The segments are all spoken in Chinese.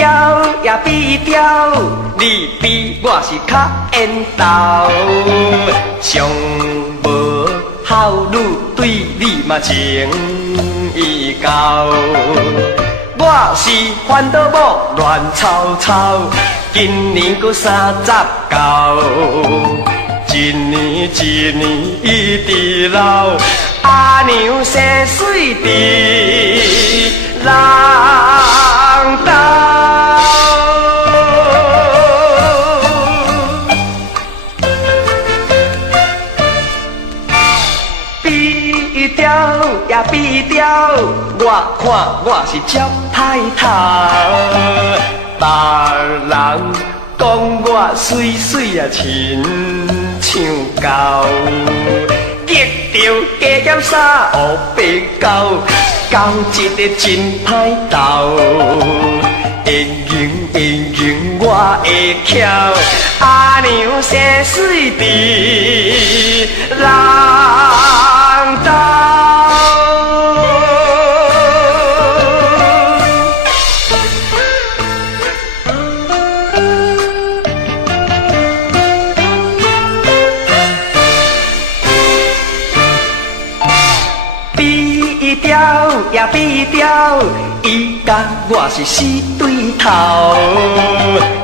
调也比调，你比我是较缘投。上无好女对你嘛情意厚。我是烦恼某乱草草，今年搁39，一年一年一直老，阿娘生水伫人斗。比调也比调，我看我是照歹头。别人讲我水水啊，亲像狗，激着加减衫黑白狗，狗一个真歹斗。会用我会巧，阿娘生水伫人斗。比调也比调，伊甲我是死对头。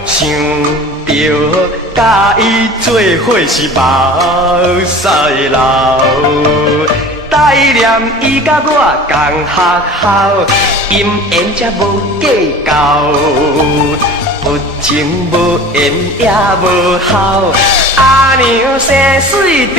想着甲伊做伙是目屎流，怀念伊甲我同学校，姻缘才无计较，不情无缘也无效，阿娘生水伫